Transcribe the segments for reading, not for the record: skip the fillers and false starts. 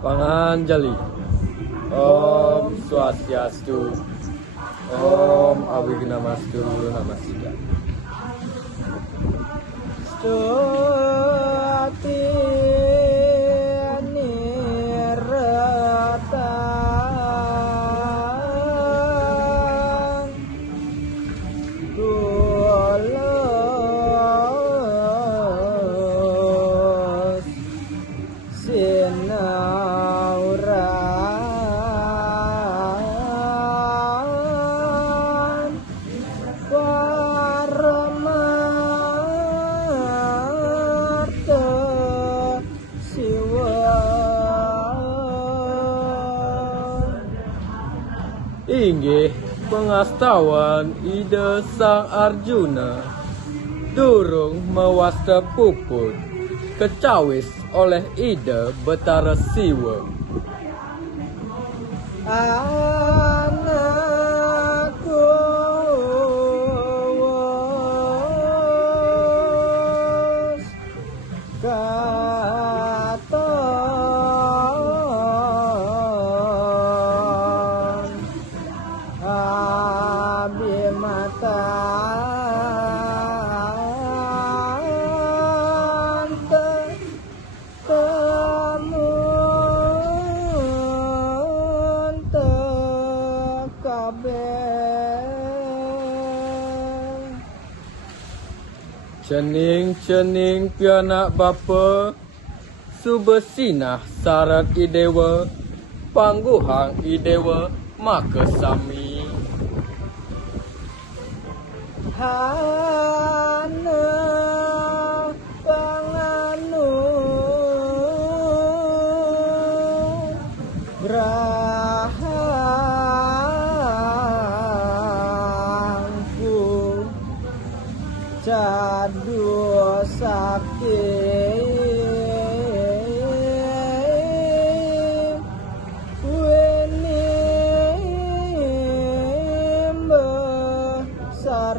Panganjali. Om Swastiastu. Om Awignamastu Namasida. Stuti nirata tulus sinauran Paramarta Siwa. Inggih pengastawan ide Sang Arjuna durung mewasta puput kecawis oleh ide Betara Siwa. Anakku wis katon abimatan temun kabeh Cening-cening pianak bapa subesinah sarat idewa pangguhang idewa maka sami hana panganu grahangku jadu sakit wenim besar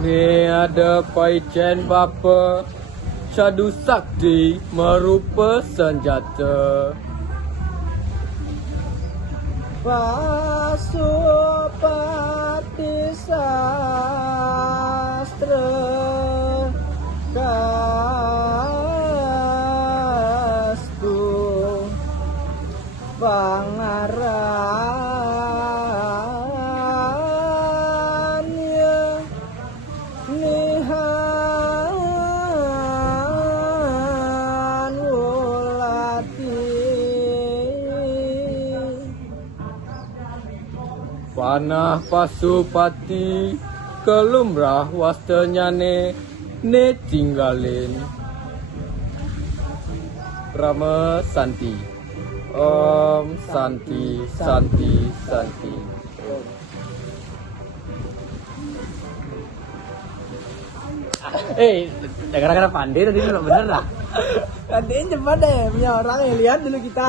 ni ada paicen bapa syadu sakti merupa senjata Pasupati sastra kastu pangaranya nihan wulati panah pasupati kelumrah wastanyane ne tinggalin Rama Santi. Om Santi Santi Santi. gara-gara pandai tadi bener dah. Gantiin cepat deh, punya orang yang lihat dulu kita.